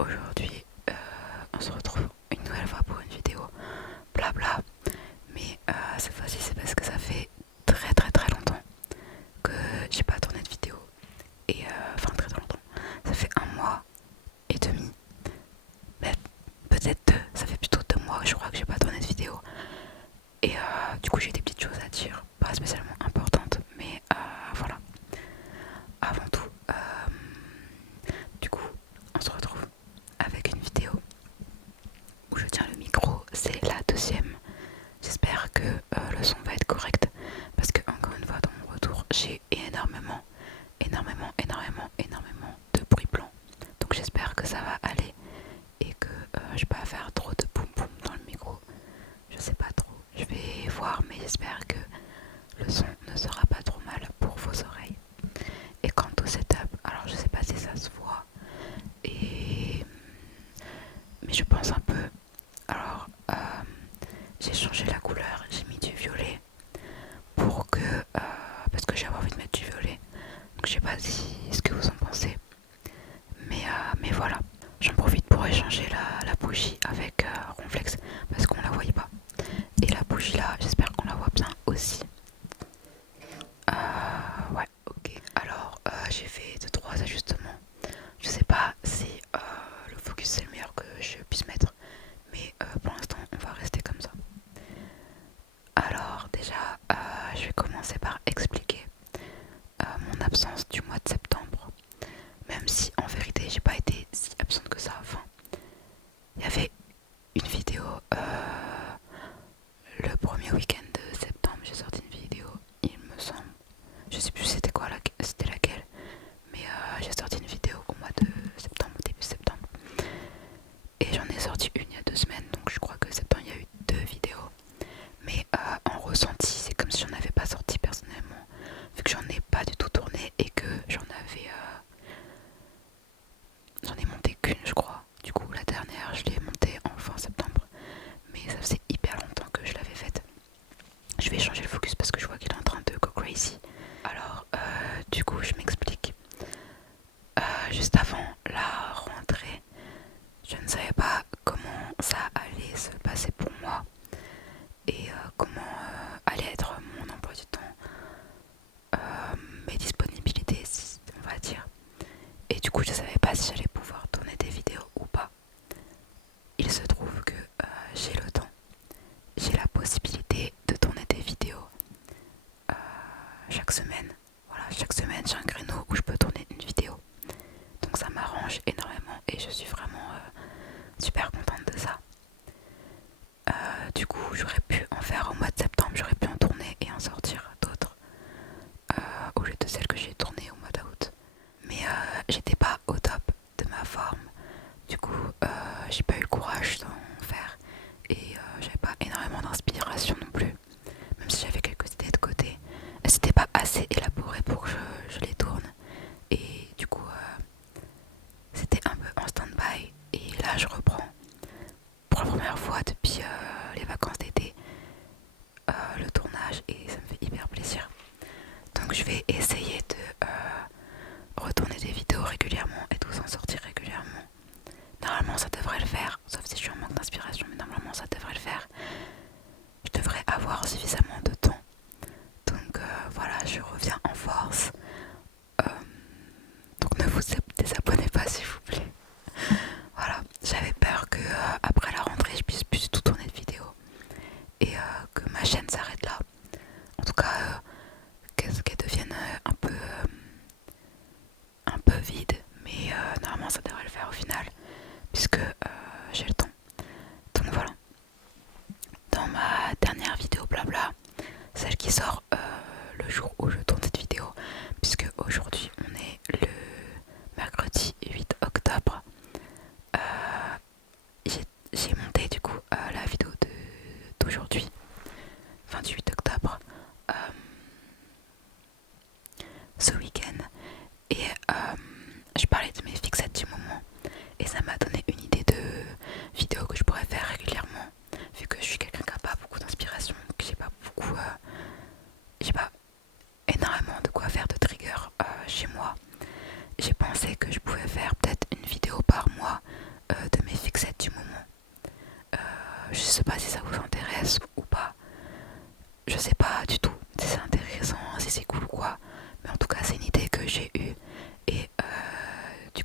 aujourd'hui, on se retrouve une nouvelle fois pour une vidéo blabla. Mais cette fois-ci, c'est parce que ça fait très très très longtemps que j'ai pas tourné de vidéo. Et enfin, très très longtemps. Ça fait 1 mois et demi, mais peut-être 2. Ça fait plutôt 2 mois, je crois, que j'ai pas tourné de vidéo. Et du coup, j'ai des petites choses à dire, pas spécialement importantes, mais voilà. Avant tout, du coup, on se retrouve avec une vidéo où je tiens le micro. C'est la deuxième. J'espère que le son va être correct parce que, encore une fois, dans mon retour, j'ai énormément de bruit blanc. Donc j'espère que ça va aller et que je vais pas faire trop de boum boum dans le micro. Je sais pas trop. Je vais voir, mais j'espère que le son ne sera pas trop mal pour vos oreilles. Et quant au setup, alors je sais pas si ça se voit, et mais je pense un peu. Alors j'ai changé la couleur, j'ai mis du violet pour que parce que j'avais envie de mettre du violet. Donc je sais pas si ce que vous en pensez, mais voilà. J'en profite pour échanger la bougie avec Ronflex parce qu'on la voyait pas. Et la bougie là, j'espère qu'on la voit bien aussi. Ouais, ok. Alors j'ai fait 2-3 ajustements. Je sais pas si le focus c'est le meilleur que je puisse mettre, mais pour l'instant on va rester comme ça. Alors déjà, je vais commencer par expliquer mon absence du mois de septembre. Même si en vérité j'ai pas été si absente que ça. Enfin, il y avait une vidéo le premier week-end de septembre, j'ai sorti une vidéo, il me semble. Je sais plus c'était quoi, c'était laquelle, mais j'ai sorti une vidéo au mois de septembre, au début septembre. Et j'en ai sorti une il y a 2 semaines, donc je crois que septembre il y a eu 2 vidéos. Mais en ressenti, c'est comme si j'en avais pas sorti personnellement, vu que j'en ai pas du tout tourné et que j'en ai monté qu'une, je crois. Du coup, la dernière, je l'ai montée en fin septembre, mais ça faisait hyper longtemps que je l'avais faite. Je vais changer le focus parce que je vois qu'il est en train de go crazy. Alors, du coup, je m'explique. Juste avant la rentrée, je ne savais pas comment ça allait se passer pour moi et comment allait être mon emploi du temps, mes disponibilités, on va dire. Et du coup, je ne savais pas si j'allais pouvoir tourner des vidéos ou pas. Il se trouve que j'ai le temps, j'ai la possibilité de tourner des vidéos chaque semaine. Voilà, chaque semaine, j'ai un créneau où je peux tourner une vidéo. Donc ça m'arrange énormément et je suis vraiment super contente de ça. Du coup, j'aurais pu en faire au mois de septembre, j'aurais pu en tourner et en sortir d'autres au lieu de celles que j'ai tournées au mois d'août. Mais j'étais pas au top de ma forme. Du coup, j'ai pas eu le courage d'en faire et j'avais pas énormément d'inspiration non plus. Même si j'avais quelques idées de côté, c'était pas assez élaboré pour que je les tourne. Et du coup, c'était un peu en stand-by. Et là, je reprends pour la première fois depuis les vacances d'été le tournage et ça me fait hyper plaisir. Donc je vais essayer de retourner des vidéos régulièrement et de vous en sortir régulièrement. Normalement ça devrait le faire, sauf si je suis en manque d'inspiration, mais normalement ça devrait le faire. Je devrais avoir suffisamment de temps. Donc voilà, je reviens en force. Donc ne vous désabonnez pas s'il vous plaît. Voilà, j'avais peur que après la rentrée je puisse plus du tout tourner de vidéos et que ma chaîne s'arrête là. En tout cas, qu'elle devienne un peu vide, mais normalement ça devrait le faire au final, puisque j'ai le temps. Donc voilà, dans ma dernière vidéo blabla, celle qui sort le jour où je tourne cette vidéo, puisque aujourd'hui on est le mercredi 8 octobre, j'ai monté du coup la vidéo d'aujourd'hui, enfin du 8 octobre, ce week-end, et je parlais de mes fixettes du moment et ça m'a donné une idée de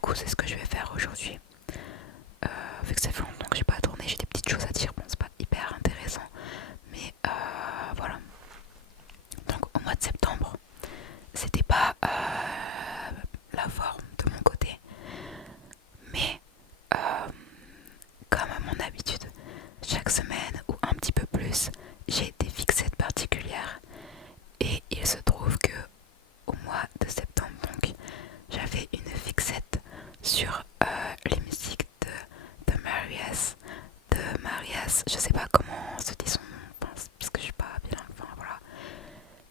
coup c'est ce que je vais faire aujourd'hui. Vu que ça fait longtemps que j'ai pas tourné, j'ai des petites choses à dire, bon c'est pas hyper intéressant, mais voilà. Donc au mois de septembre, c'était pas la forme de mon côté, mais comme à mon habitude, chaque semaine ou un petit peu plus, j'ai des fixettes particulières. Et il se trouve que au mois de septembre, donc, j'avais une fixette sur les musiques de Marias, je sais pas comment se dit son nom, parce que je suis pas bilingue, enfin voilà.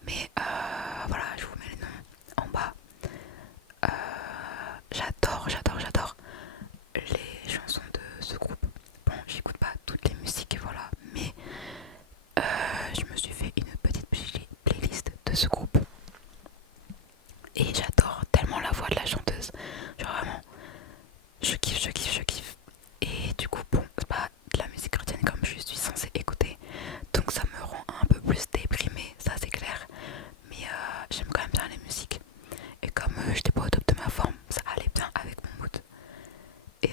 Mais voilà, je vous mets le nom en bas. J'adore les chansons de ce groupe. Bon, j'écoute pas toutes les musiques, voilà, mais je me suis fait une petite playlist de ce groupe. Et j'adore tellement la voix de la chanteuse. Genre vraiment, je kiffe. Et du coup, bon, c'est pas de la musique chrétienne comme je suis censée écouter. Donc ça me rend un peu plus déprimée, ça c'est clair. Mais j'aime quand même bien les musiques. Et comme j'étais pas au top de ma forme, ça allait bien avec mon mood. Et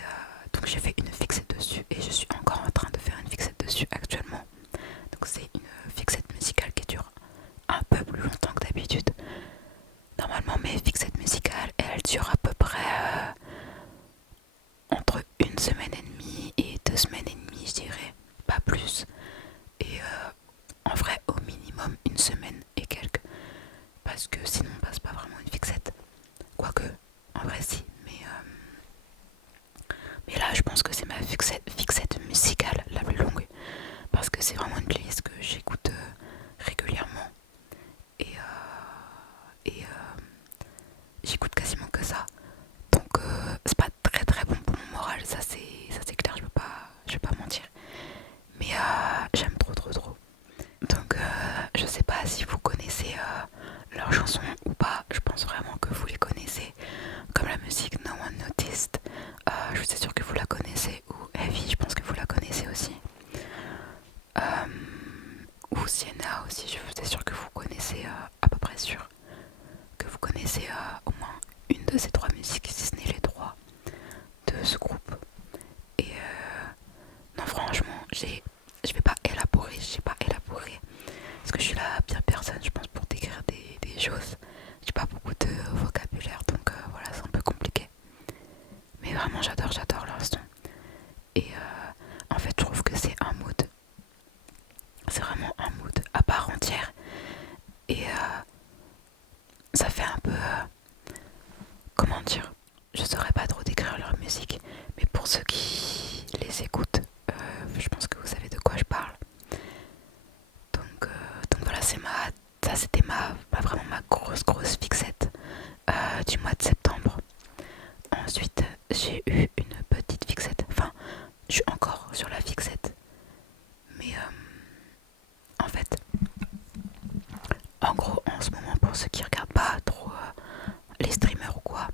donc j'ai fait une fixette dessus. Et je suis encore en train de faire une fixette dessus actuellement. Donc c'est une fixette musicale qui dure un peu plus longtemps que d'habitude. Normalement mes fixettes musicales, elles durent à peu près entre une semaine et demie et 2 semaines et demie, je dirais, pas plus. Et en vrai, au minimum une semaine et quelques, parce que sinon on passe pas vraiment une fixette. Quoique, en vrai si, mais là je pense que c'est ma fixette musicale la plus longue, parce que c'est vraiment une playlist que j'écoute régulièrement. Et, j'écoute quasiment que ça. Donc c'est pas très bon pour mon moral, ça c'est clair, je vais pas mentir. Mais j'aime trop. Donc je sais pas si vous connaissez leurs chansons ou pas, je pense vraiment que vous les connaissez. Comme la musique No One Noticed, je suis sûre que vous la connaissez, ou Heavy, je pense que vous la connaissez aussi. Ou Sienna aussi, je suis sûre que vous connaissez, à peu près sûr que vous connaissez au moins une de ces trois musiques, si ce n'est les trois de ce groupe. Et non, franchement, je vais pas élaborer, parce que je suis la pire personne, je pense, pour décrire des choses. J'ai pas beaucoup de vocabulaire, donc voilà, c'est un peu compliqué. Mais vraiment, j'adore leur son. Et en fait, je trouve que c'est un mood. C'est vraiment un mood à part entière. Et ça fait un peu... comment dire, je saurais pas trop décrire leur musique, mais pour ceux qui les écoutent, je pense que vous savez de quoi je parle. Donc voilà, ça c'était vraiment ma grosse fixette du mois de septembre. Ensuite, j'ai eu une petite fixette, enfin, je suis encore sur la fixette, mais en fait, en gros, en ce moment, pour ceux qui regardent pas trop les streamers ou quoi,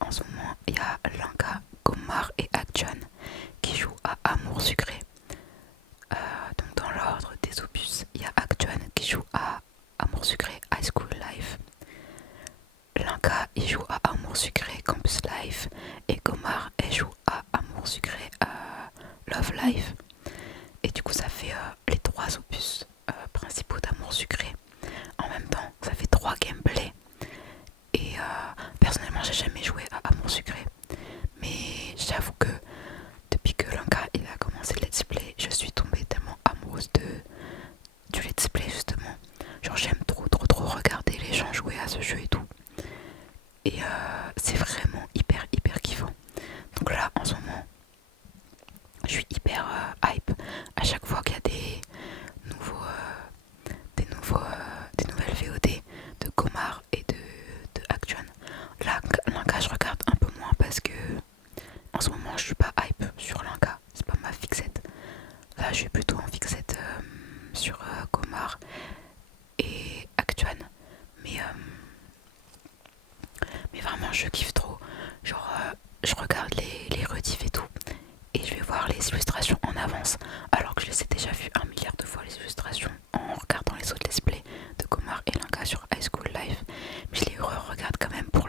en ce moment, il y a Lanka, Gomar et Akjon qui jouent à Amour Sucré. Donc dans l'ordre des opus, il y a Akjon qui joue à Amour Sucré High School Life. Lanka il joue à Amour Sucré Campus Life. Et Gomar elle joue à Amour Sucré Love Life. Et du coup ça fait les trois opus principaux d'Amour Sucré. En même temps, ça fait 3 gameplays. Et personnellement j'ai jamais joué à Amour Sucré. Mais j'avoue que depuis que Lanka il a commencé le let's play, je suis tombée tellement amoureuse du let's play justement. Genre j'aime trop regarder les gens jouer à ce jeu et tout. Et c'est vraiment hyper kiffant. Donc là en ce moment, je suis hyper hype à chaque fois qu'il y a des nouvelles VOD de Gomar et de Akjon. Lanka je regarde un peu moins parce que en ce moment je suis pas hype sur Lanka, c'est pas ma fixette. Là je suis plutôt en fixette sur Gomar et Akjon. Mais vraiment je kiffe trop. Genre je regarde les rediffs et tout. Et je vais voir les illustrations en avance. Alors que je les ai déjà vues 1 milliard de fois les illustrations en regardant les autres let's play de Gomar et Lanka sur High School Life. Mais je les regarde quand même pour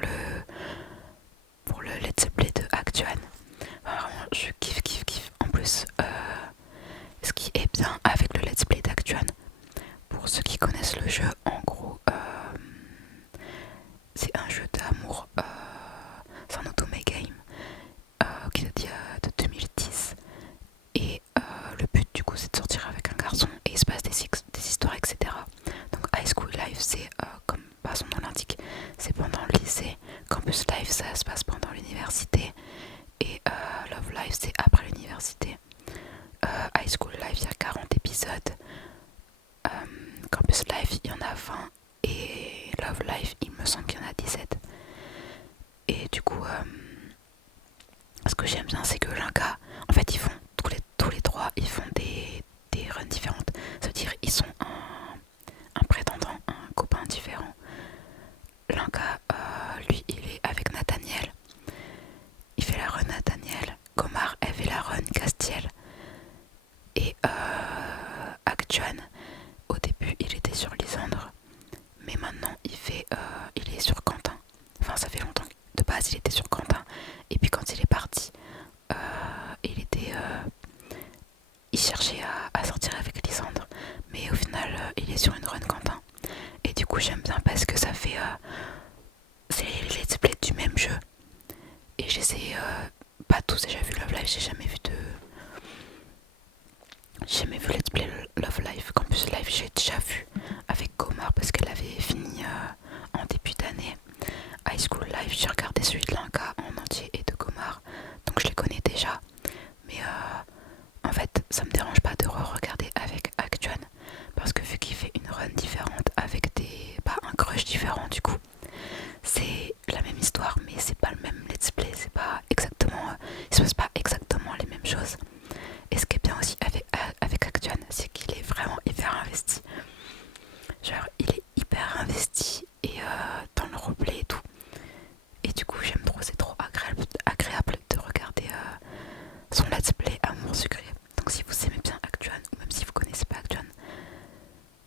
j'aime bien, c'est que l'Inca, en fait ils font tous les trois, ils font des runs différentes. Ça veut dire ils sont un prétendant, un copain différent. L'Inca, lui, il est avec Nathaniel. Il fait la run Nathaniel. Komar, elle fait la run Castiel. Et Actuan, au début, il était sur Lysandre. Mais maintenant, il est sur Quentin. Enfin, ça fait longtemps. De base, il était sur Quentin. Et puis quand il est parti, il cherchait à sortir avec Lysandre. Mais au final, il est sur une run Quentin. Et du coup, j'aime bien parce que ça fait... c'est les let's play du même jeu. Et j'essaie... pas tous déjà vu Love Live, j'ai jamais vu Let's Play Love Live. Campus Live, j'ai déjà vu avec Komar parce qu'elle avait fini en début d'année. High School Live, j'ai regardé celui de Linka en entier et de Komar. Donc je les connais déjà. Mais en fait, ça me dérange pas de re-regarder avec Actuan. Parce que vu qu'il fait une run différente avec un crush différent du coup. C'est la même histoire mais c'est pas le même let's play, c'est pas exactement... il se passe pas exactement les mêmes choses. Et ce qui est bien aussi avec Actuan, c'est qu'il est vraiment hyper investi. Genre il est hyper investi et dans le roleplay et tout. Et du coup j'aime trop, c'est trop agréable de regarder son let's play Amour Sucré. Donc si vous aimez bien Actuan, ou même si vous connaissez pas Actuan,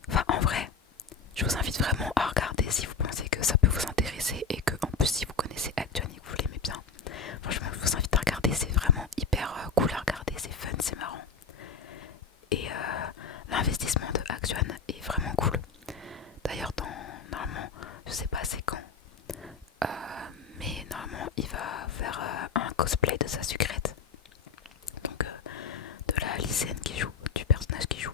enfin en vrai, je vous invite vraiment à regarder si vous pensez que ça peut vous intéresser et que en plus si vous connaissez Actuan et que vous l'aimez bien. Franchement je vous invite à regarder, c'est vraiment hyper cool à regarder, c'est fun, c'est marrant. Et l'investissement de Actuan est vraiment cool. D'ailleurs normalement, je sais pas c'est quand, mais normalement il va faire un cosplay de sa sucrète. Donc de la lycéenne qui joue, du personnage qui joue.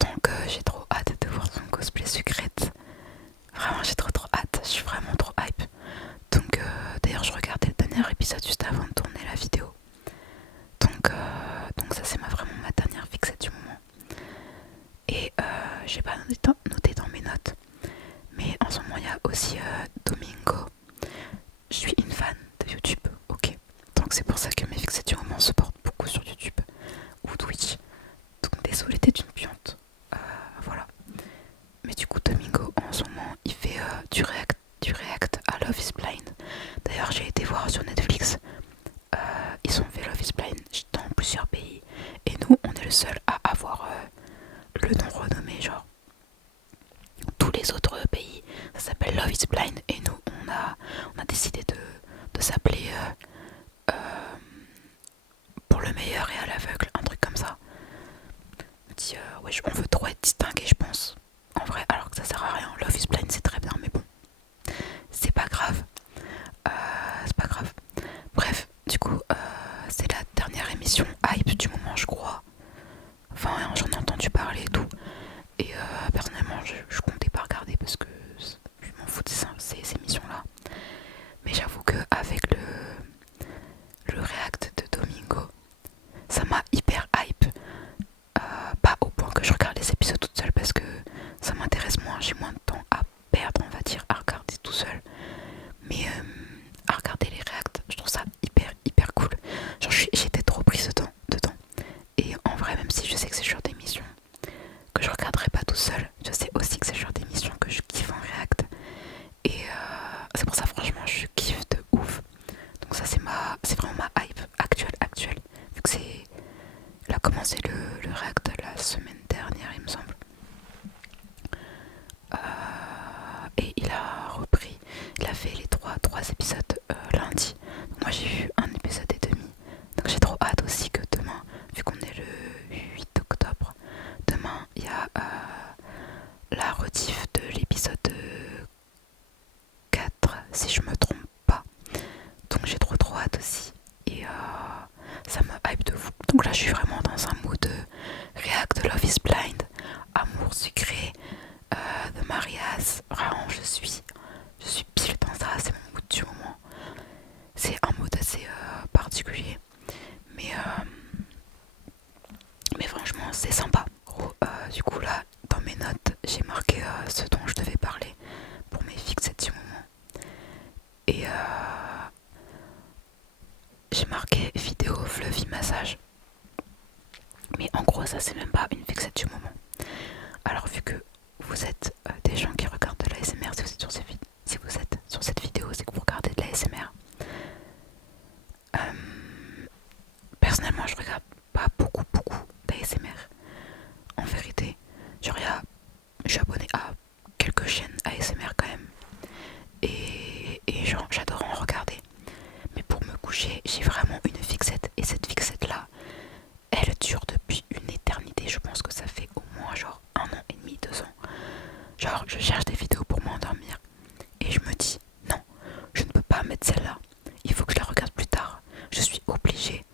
Donc j'ai trop hâte de voir son cosplay sucrète. Vraiment j'ai trop hâte, je suis vraiment trop hype. Donc d'ailleurs je regardais le dernier épisode juste avant de tourner la vidéo. Donc ça c'est vraiment ma dernière fixette du moment. Et j'ai pas noté dans mes notes. Mais en ce moment il y a aussi Domingo. Je suis une fan de YouTube, ok. Donc c'est pour ça que mes fixettes du moment se portent beaucoup sur YouTube ou Twitch. Donc désolé d'être une piante. Voilà. Mais du coup Domingo en ce moment il fait du react à Love is Blind. D'ailleurs j'ai été voir sur Netflix. Ils ont fait Love is Blind dans plusieurs pays. Et nous on est le seul à avoir le nom renommé, genre tous les autres pays ça s'appelle Love is Blind et nous on a décidé de s'appeler pour le meilleur et à l'aveugle, un truc comme ça. On dit ouais, on veut trop être distingué je pense. En vrai, alors que ça sert à rien. Love is Blind c'est très bien mais bon, c'est pas grave. C'est pas grave. Bref, du coup c'est la dernière émission hype du moment je crois. Enfin j'en ai entendu parler et tout. Et personnellement je comptais pas regarder parce que je m'en fous de ces émissions là. Mais j'avoue qu'avec le react de Domingo, ça m'a hyper hype. Pas au point que je regarde les épisodes toute seule parce que ça m'intéresse moins, j'ai moins de temps à perdre on va dire à regarder tout seul. Mais à regarder les reacts, je trouve ça hyper cool. Genre j'étais trop prise dedans. Et en vrai même si je sais que c'est le genre d'émission que je regarderai pas tout seul, je sais aussi que c'est le genre d'émission que je kiffe en react. Et c'est pour ça franchement je kiffe de ouf. Donc ça c'est vraiment ma hype actuelle. Vu que il a commencé le react la semaine dernière il me semble. Et il a repris, il a fait les trois épisodes lundi. Donc moi j'ai vu un épisode et demi. Donc j'ai trop hâte aussi que demain, vu qu'on est le 8 octobre, demain il y a la rediff de l'épisode 4 si je me trompe pas. Donc j'ai trop hâte aussi. Et ça me hype de fou. Donc là je suis vraiment dans un mood react de Love is Blind, Amour Sucré, de Marias. Vraiment je suis pile dans ça, c'est mon mood du moment. C'est un mood assez particulier. Mais franchement c'est sympa. Du coup là dans mes notes j'ai marqué ce dont je devais parler pour mes fixettes du moment. Et j'ai marqué vidéo fluffy massage. Mais en gros, ça c'est même pas une fixette du moment. Alors vu que vous êtes des gens qui regardent de l'ASMR, si vous êtes sur cette vidéo, c'est que vous regardez de l'ASMR. Personnellement, je regarde pas beaucoup d'ASMR. En vérité, genre je suis abonnée à quelques chaînes ASMR quand même. Et genre, j'adore en regarder. Mais pour me coucher, j'ai vraiment une fixette. Et cette fixette là, elle dure depuis une éternité. Je pense que ça fait au moins genre 1 an et demi, 2 ans. Genre, je cherche des vidéos pour m'endormir. Et je me dis, non, je ne peux pas mettre celle-là. Il faut que je la regarde plus tard. Je suis obligée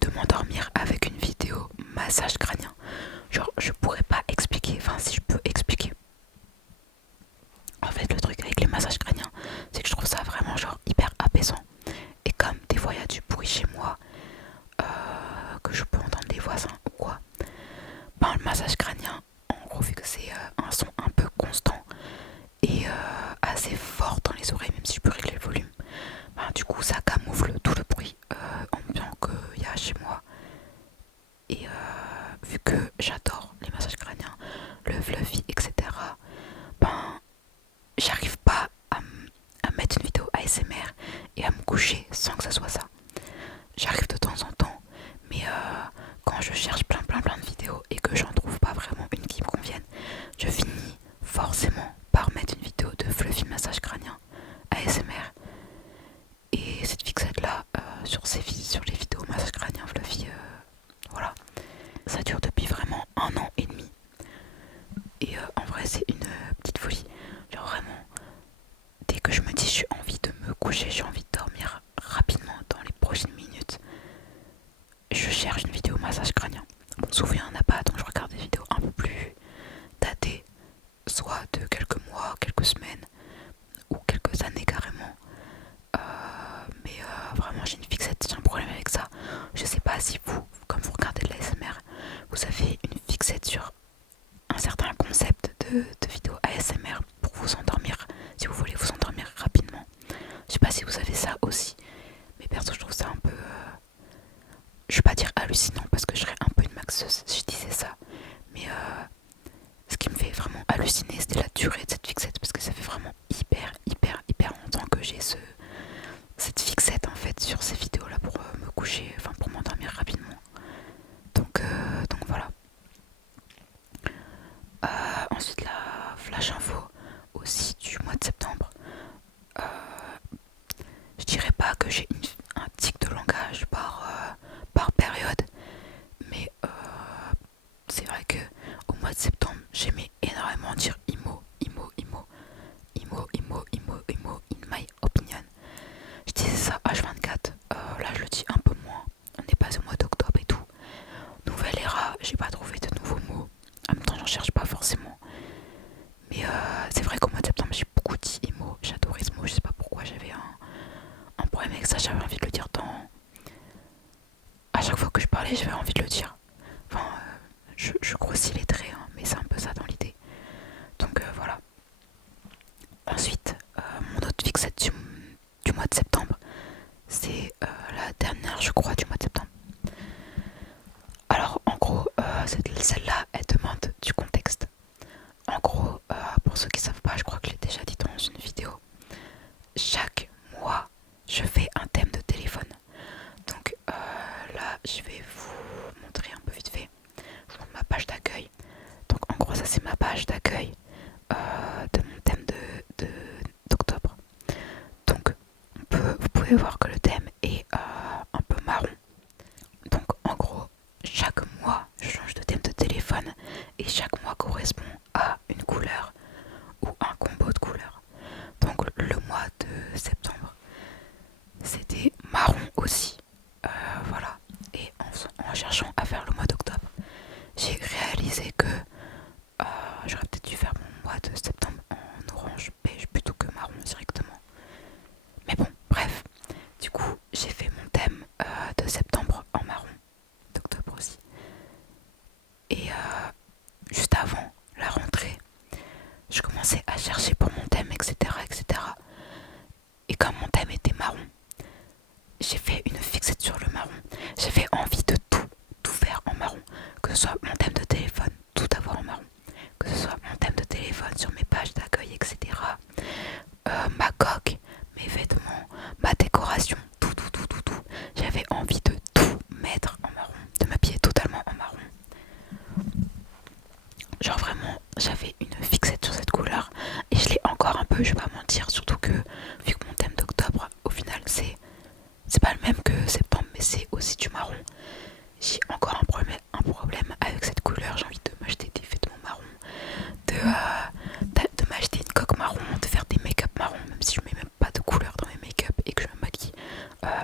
de m'endormir avec une vidéo massage crânien. Genre, je pourrais pas expliquer. Enfin, si je peux expliquer. En fait, le truc avec les massages crâniens, c'est que je trouve ça vraiment genre hyper apaisant. Et comme des fois il y a du bruit chez moi, que je peux entendre des voisins ou quoi, ben le massage crânien, en gros, vu que c'est un son un peu constant et assez fort dans les oreilles, même si je peux régler le volume, ben du coup ça camoufle tout le bruit ambiant qu'il y a chez moi. Et vu que j'adore les massages crâniens, le fluffy, etc., ben j'arrive pas à mettre une vidéo ASMR et à me coucher sans que ça soit ça. J'arrive de temps en temps, mais quand je cherche plein de vidéos et que j'en trouve pas vraiment une qui me convienne, je finis forcément par mettre une vidéo de fluffy massage crânien ASMR. Et cette fixette là, sur les vidéos massage crânien fluffy, voilà, ça dure depuis vraiment 1 an et demi. Et en vrai c'est une petite folie. Genre vraiment, dès que je me dis j'ai envie de me coucher, j'ai envie de dormir rapidement dans les prochaines minutes, je cherche une vidéo massage crânien. Bon, souvent il n'y en a pas, donc je regarde des vidéos un peu plus datées, soit de quelques mois, quelques semaines, ou quelques années carrément. Mais vraiment j'ai une fixette, j'ai un problème avec ça. Je sais pas si vous, comme vous regardez de l'ASMR, vous avez une fixette sur un certain concept de vidéo ASMR pour vous endormir, si vous voulez vous endormir rapidement. Je sais pas si vous avez ça aussi, mais perso je trouve ça un peu... je vais pas dire hallucinant parce que je serais un peu une maxeuse si je disais ça, mais ce qui me fait vraiment halluciner c'était la durée de cette fixette, parce que ça fait vraiment hyper longtemps que j'ai cette fixette en fait sur ces vidéos là pour me coucher, enfin pour m'endormir rapidement. Donc voilà. Ensuite la flash info aussi du mois de septembre. Je dirais pas que j'ai un tic de langage par période, mais c'est vrai que au mois de septembre j'aimais énormément dire in my opinion. Je disais ça H24, là je le dis un peu moins. On est passé au mois d'octobre et tout. Nouvelle era, j'ai pas trouvé de nouveaux mots. En même temps j'en cherche pas forcément. Mais c'est vrai qu'au mois de septembre j'ai beaucoup dit emo. J'adorais ce mot, je sais pas pourquoi j'avais un problème avec ça. J'avais envie de le dire à chaque fois que je parlais j'avais envie de le dire. Enfin je grossis les traits hein, mais c'est un peu ça dans l'idée. Donc voilà. Ensuite mon autre fixette du mois de septembre, c'est la dernière je crois du mois de septembre. Alors en gros celle-là elle demande du contexte. En gros pour ceux qui savent pas, je crois que je l'ai déjà dit dans une vidéo, chaque mois je fais un thème de téléphone. Donc là je vais vous montrer un peu vite fait. Je vous montre ma page d'accueil. Donc en gros ça c'est ma page d'accueil de mon thème d'octobre. Donc vous pouvez voir que le thème est un peu marron. Donc en gros chaque mois je change de thème de téléphone et chaque mois correspond à une couleur ou un combo de couleurs. Donc le mois de septembre c'était marron aussi. Voilà. Et en cherchant à faire le mois d'octobre, j'ai réalisé que j'aurais peut-être dû faire mon mois de septembre en orange beige plutôt que marron directement. Mais bon, bref. Du coup, j'ai fait mon thème de septembre en marron, d'octobre aussi. Et juste avant la rentrée, je commençais à chercher pour mon thème, etc. Et comme mon thème était marron, j'ai fait une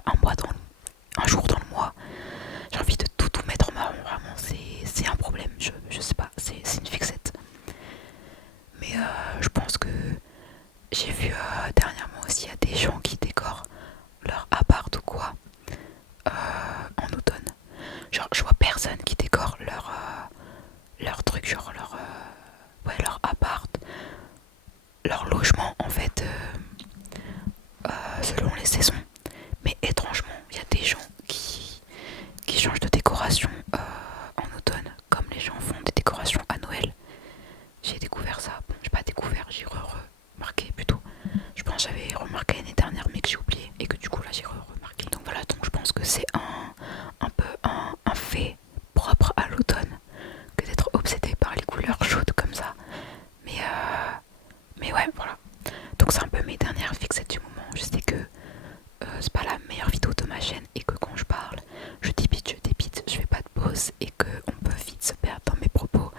un jour dans le mois. J'ai envie de tout mettre en marron, vraiment, c'est un problème, je sais pas, c'est une fixette. Mais je pense que j'ai vu dernièrement aussi, il y a des gens qui décorent leur appart ou quoi en automne. Genre, je vois personne qui décore leur truc, genre leur appart, leur logement en fait, selon les saisons. Mais étrangement, il y a des gens qui changent de décoration en automne, comme les gens font des décorations à Noël. J'ai découvert ça. Bon, j'ai pas découvert, j'ai remarqué plutôt. Je pense que j'avais remarqué l'année dernière, mais que j'ai oublié et que du coup là j'ai remarqué. Donc voilà, donc je pense que c'est un peu un fait propre à l'automne que d'être obsédé par les couleurs chaudes comme ça. Mais ouais, voilà. Donc c'est un peu mes dernières fixettes du moment. Je sais que c'est pas la meilleure vidéo de ma chaîne et que quand je parle, je débite, je fais pas de pause et qu'on peut vite se perdre dans mes propos.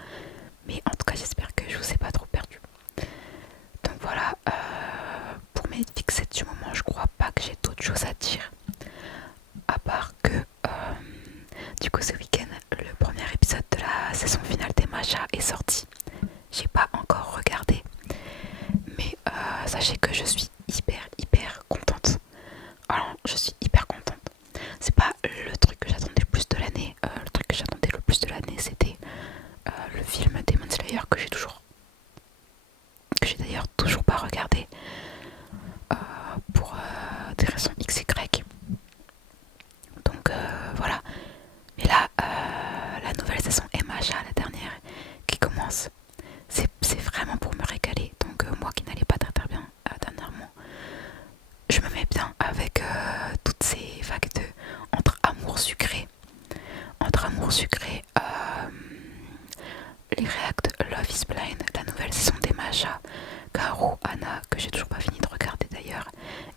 Mais en tout cas, j'espère que je vous ai pas trop perdu. Donc voilà, pour mes fixettes du moment, je crois pas que j'ai d'autres choses à dire. À part que, du coup, ce week-end, le premier épisode de la saison finale des Macha est sorti. J'ai pas encore regardé. Mais sachez que je suis hyper contente. Alors, je suis hyper contente. C'est pas le truc que j'attendais le plus de l'année. Le truc que j'attendais le plus de l'année, c'était le film Demon Slayer que j'ai d'ailleurs toujours pas regardé pour des raisons XY. Donc voilà. Mais là, la nouvelle saison MHA, la dernière, qui commence, c'est vraiment pour me régaler. Donc moi qui n'allais pas très bien dernièrement, je me mets bien avec toutes ces vagues de entre amour sucré, les réacts Love is Blind, la nouvelle saison des Macha, Kaoru, Anna, que j'ai toujours pas fini de regarder d'ailleurs,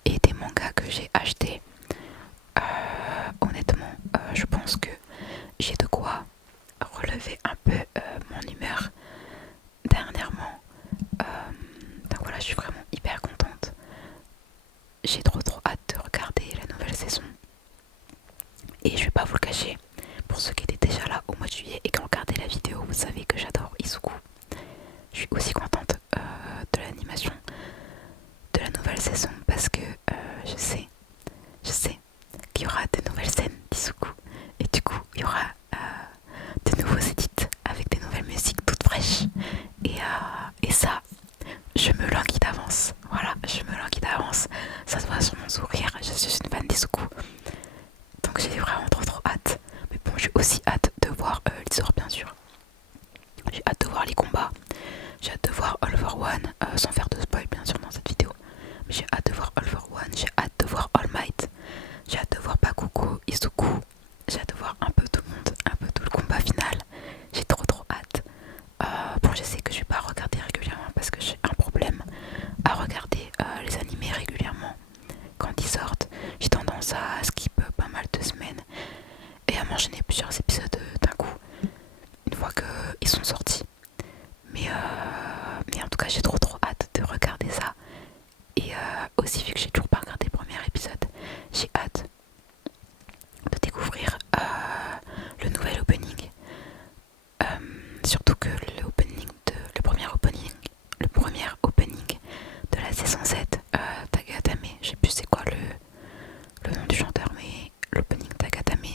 et des mangas que j'ai achetés. Honnêtement, je pense que j'ai de quoi relever un peu mon humeur dernièrement. Donc voilà, je suis vraiment hyper contente. J'ai trop hâte de regarder la nouvelle saison. Et je vais pas vous le cacher, pour ceux qui étaient déjà là au mois de juillet et qui ont regardé la vidéo, vous savez que j'adore Izuku. Je suis aussi contente de l'animation de la nouvelle saison parce que je sais qu'il y aura de nouvelles scènes d'Izuku. Et du coup, il y aura de nouveaux edits avec des nouvelles musiques toutes fraîches. Et ça, je me languis d'avance. Voilà, je me languis d'avance. Ça se voit sur mon sourire, je suis une fan d'Izuku. Donc j'ai vraiment trop hâte. Mais bon, j'ai aussi hâte de voir l'histoire, bien sûr. J'ai hâte de voir les combats. J'ai hâte de voir All for One, sans faire de spoil bien sûr dans cette vidéo. Mais j'ai hâte de voir All for One, j'ai hâte de voir All Might. J'ai hâte de voir Bakugo, Izuku. J'ai hâte de voir un peu tout le monde, un peu tout le combat final. J'ai trop hâte. Bon, je sais que je vais pas regarder régulièrement parce que j'ai un problème à regarder les animés régulièrement. Quand ils sortent, j'ai tendance à skip pas mal de semaines et à m'enchaîner plusieurs épisodes d'un coup une fois qu'ils sont sortis. Mais en tout cas, j'ai trop hâte de regarder ça. Et aussi, vu que j'ai toujours pas regardé le premier épisode, j'ai hâte de découvrir le nouvel opening. Surtout que le premier opening de la saison 7, Tagatame, je sais plus c'est quoi le nom du chanteur, mais l'opening Tagatame,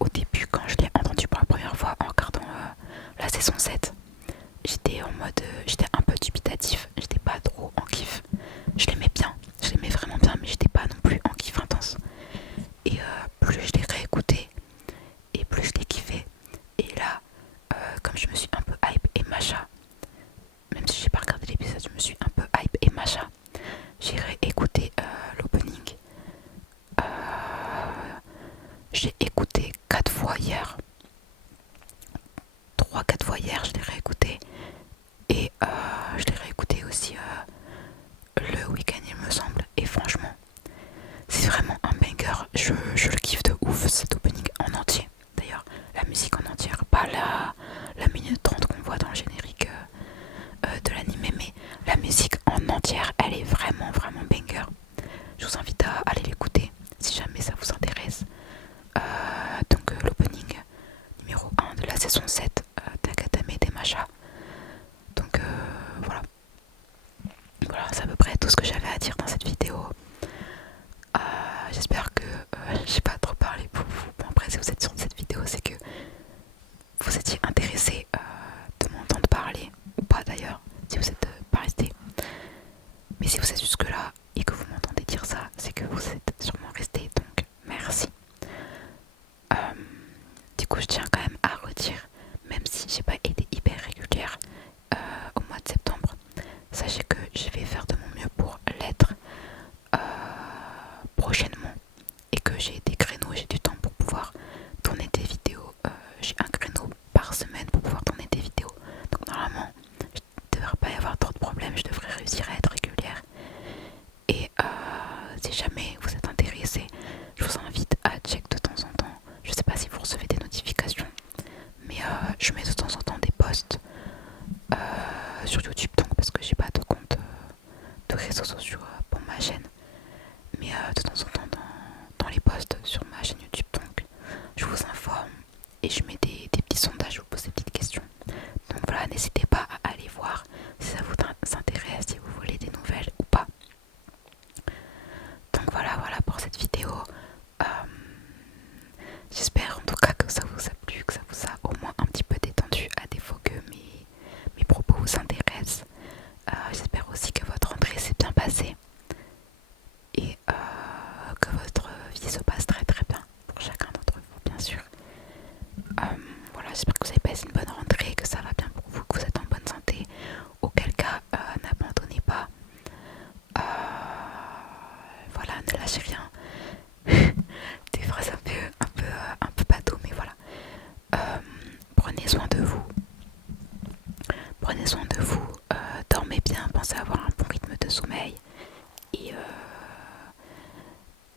au début, quand je l'ai entendu pour la première fois en regardant la saison 7, j'étais j'étais un peu dubitatif, j'étais pas trop en kiff. Je l'aimais vraiment bien, mais j'étais pas non plus en kiff intense. Et plus je l'ai réécouté, et plus je l'ai kiffé. Et là, comme je me suis un peu hype et macha, même si j'ai pas regardé l'épisode, je me suis un peu hype et macha, j'ai réécouté l'opening. J'ai écouté 4 fois hier. 3-4 fois hier, je l'ai réécouté. Et je l'ai réécouté aussi le week-end, il me semble. Et franchement, c'est vraiment un banger. Je le kiffe de ouf, cet opening en entier. D'ailleurs, la musique en entière, pas la minute 30 qu'on voit dans le générique de l'anime, mais la musique en entière, elle est vraiment banger. Je vous invite à aller l'écouter. coup je tiens quand même à redire, même si j'ai pas été hyper régulière au mois de septembre, sachez que je vais faire de mon mieux pour l'être prochainement et que j'ai des créneaux, j'ai du temps pour pouvoir tourner des vidéos. J'ai un créneau par semaine pour pouvoir tourner des vidéos. Donc normalement, il ne devrait pas y avoir trop de problèmes, je devrais réussir à être régulière. Et si jamais vous êtes intéressé, je vous invite à check de temps en temps. Je sais pas si vous recevez des notifications, mais je mets de temps en temps des posts sur YouTube, donc parce que j'ai pas de compte de réseaux sociaux pour ma chaîne. Mais de temps en temps dans les posts sur ma chaîne YouTube, donc je vous informe et je mets des petits sondages, je vous pose des petites questions. Donc voilà, n'hésitez pas à aller voir si ça vous intéresse, si vous voulez des nouvelles ou pas. Donc voilà pour cette vidéo. J'espère en tout cas que ça vous a plu, que ça vous a au moins un petit peu détendu, à défaut que mes propos vous intéressent. J'espère aussi que votre rentrée s'est bien passée et que votre vie se passe très très bien pour chacun d'entre vous, bien sûr. Voilà, j'espère que vous avez passé une bonne rentrée, que ça va bien pour vous, que vous êtes en bonne santé. Auquel cas, n'abandonnez pas. Voilà, ne lâchez rien. Des phrases un peu bateau, mais voilà. Prenez soin de vous. Prenez soin de vous. Dormez bien, pensez avoir un bon rythme de sommeil.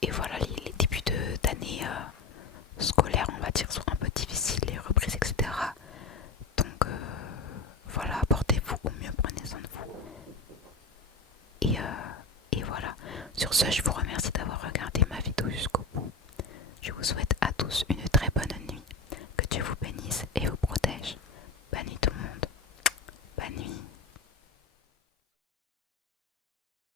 Et voilà, les débuts d'année scolaire, on va dire, sont un peu difficiles, les reprises, etc. Donc voilà, portez-vous au mieux, prenez soin de vous. Et voilà. Sur ce, je vous remercie